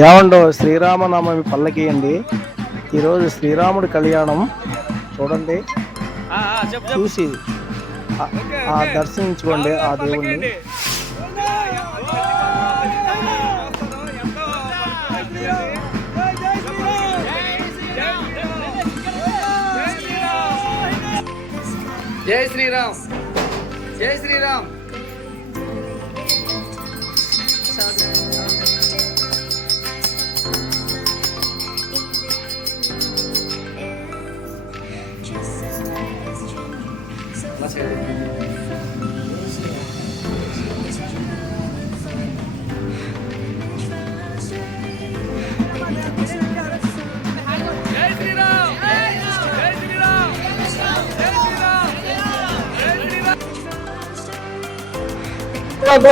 ఏమండో శ్రీరామనవమి పల్లకీయండి. ఈరోజు శ్రీరాముడి కళ్యాణం చూడండి, చూసి దర్శించుకోండి ఆ దేవుణ్ణి. జై శ్రీరామ్, జై శ్రీరామ్.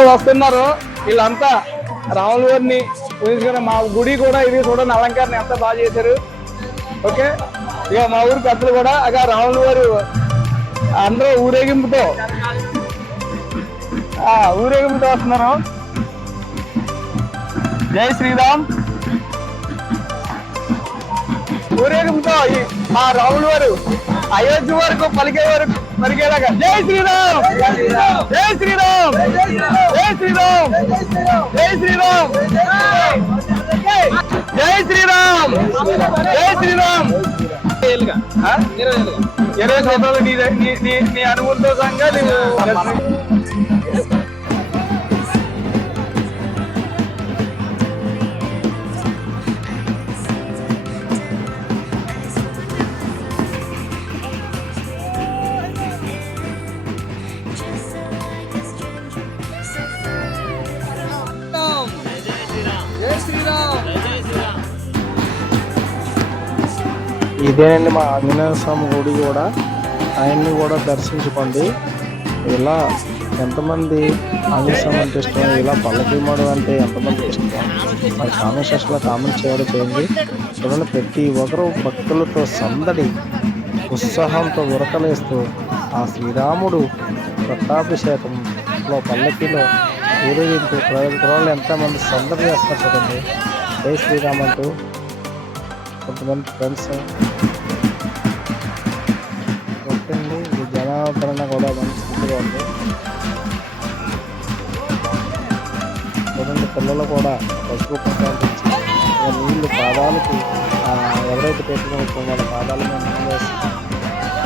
వస్తున్నారు వీళ్ళంతా రాముల వారిని ఊహించుకుని. మా గుడి కూడా ఇది చూడండి, అలంకరణ ఎంత బాగా చేశారు. ఓకే, ఇక మా ఊరి పెద్దలు కూడా అగా రాముల వారు అందరూ ఊరేగింపుతో వస్తున్నారు. జై శ్రీరామ్. ఊరేగింపుతో మా రాముల వారు అయోధ్య వరకు పలికేలాగా జై శ్రీరామ్, జై శ్రీరామ్, జై శ్రీరామ్, జై శ్రీరామ్, జై శ్రీరామ్, జై శ్రీరామ్, జై శ్రీరామ్. 20 సంవత్సరాలు నీ అనుభూతితో సంగా నీవు ఇదేనండి మా ఆంజనేయ స్వామి గుడి కూడా. ఆయన్ని కూడా దర్శించుకోండి. ఇలా ఎంతమంది ఆంజనేయ స్వామి అంటే ఇష్టం, ఇలా పల్లకీమడు అంటే ఎంతమంది ఇష్టం, మరి కామెంట్ సెక్షన్లో కామెంట్ చేయండి. చూడండి, ప్రతి ఒక్కరూ భక్తులతో సందడి ఉత్సాహంతో ఉరకలేస్తూ ఆ శ్రీరాముడు పట్టాభిషేకంలో పల్లకీలో ఊరేగింపు ప్రజలు ఎంతమంది సందడి చేస్తారు చూడండి. జై శ్రీరామ్ అంటూ కొంతమంది ఫ్రెండ్స్ కొట్టండి. ఈ జనాదరణ కూడా మంచి స్థితిగా ఉంది. చూడండి, పిల్లలు కూడా పసుపు పంపించి నీళ్లు పాదాలకి ఎవరైతే పెట్టుకోవచ్చు వాళ్ళ పాదాల మీద నీళ్ళు వేసి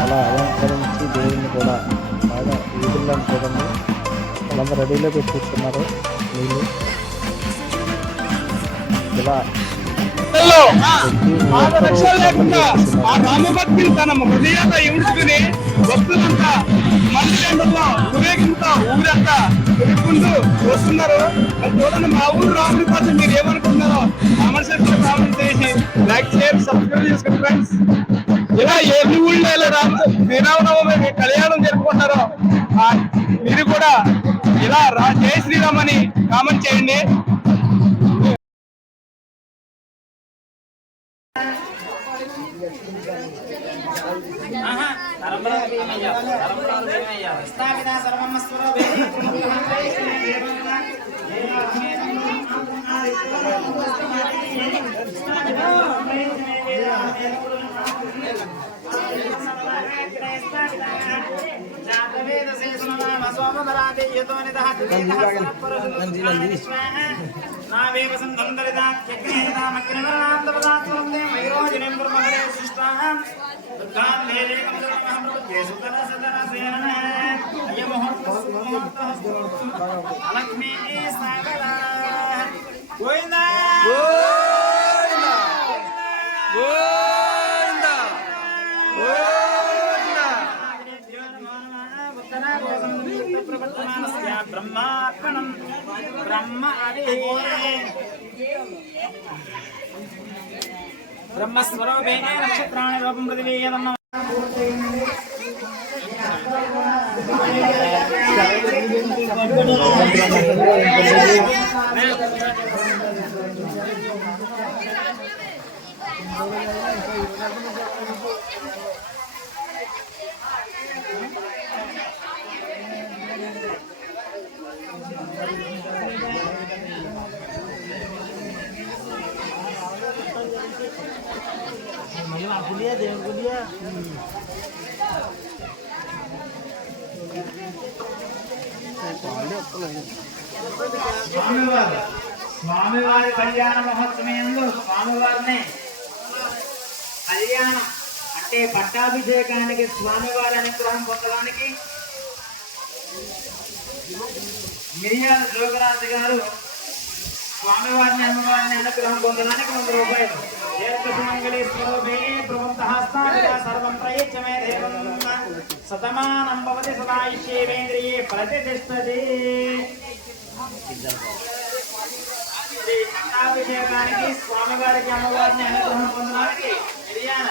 అలా అలంకరించి దేవుడిని కూడా బాగా వీధుల్లో చూడండి వాళ్ళందరూ రెడీలో పెట్టి కూర్చున్నారు. నీళ్ళు ఇలా రామభక్తిని తన హృదయంతో ఇముడుచుకుని భక్తులంతా మంచిగా ఊరేగింపుతో ఊరంతా తిరుగుకుంటూ వస్తున్నారు. చూడండి, మా ఊరు రాముడి కోసం మీరు ఏమనుకుంటున్నారో కామెంట్ సెక్షన్ కామెంట్ చేసి లైక్ షేర్ సబ్స్క్రైబ్ చేసుకోండి ఫ్రెండ్స్. ఇలా ఎన్ని ఊళ్ళో ఇలా శ్రీరామనవమి కళ్యాణం జరుపుకుంటారో మీరు కూడా ఇలా జై శ్రీరామ్ అని కామెంట్ చేయండి. బ్రహ్మార్పణం బ్రహ్మ బ్రహ్మస్వరూపే నక్షత్రాణి రూపం పృథివీయదమ్మ స్వామివారు స్వామివారి కళ్యాణ మహోత్సవంలో స్వామివారిని కళ్యాణం అంటే పట్టాభిషేకానికి స్వామివారి అనుగ్రహం పొందడానికి మిరియాల జోగరాజు గారు స్వామివారిని అమ్మవారిని అనుగ్రహం పొందడానికి 100 రూపాయలు దీర్ఘసుమంగళేశ్వరోభే ప్రవంతహస్తాదిగా సర్వం ప్రయచ్చమే దేవం శతమానం భవతి సదాయుష్యేంద్రియే ప్రతిష్టతి. ఈ పట్టాభిషేకానికి స్వామివారికి అమ్మవారిని అనుగ్రహం పొందడానికి మిరియాల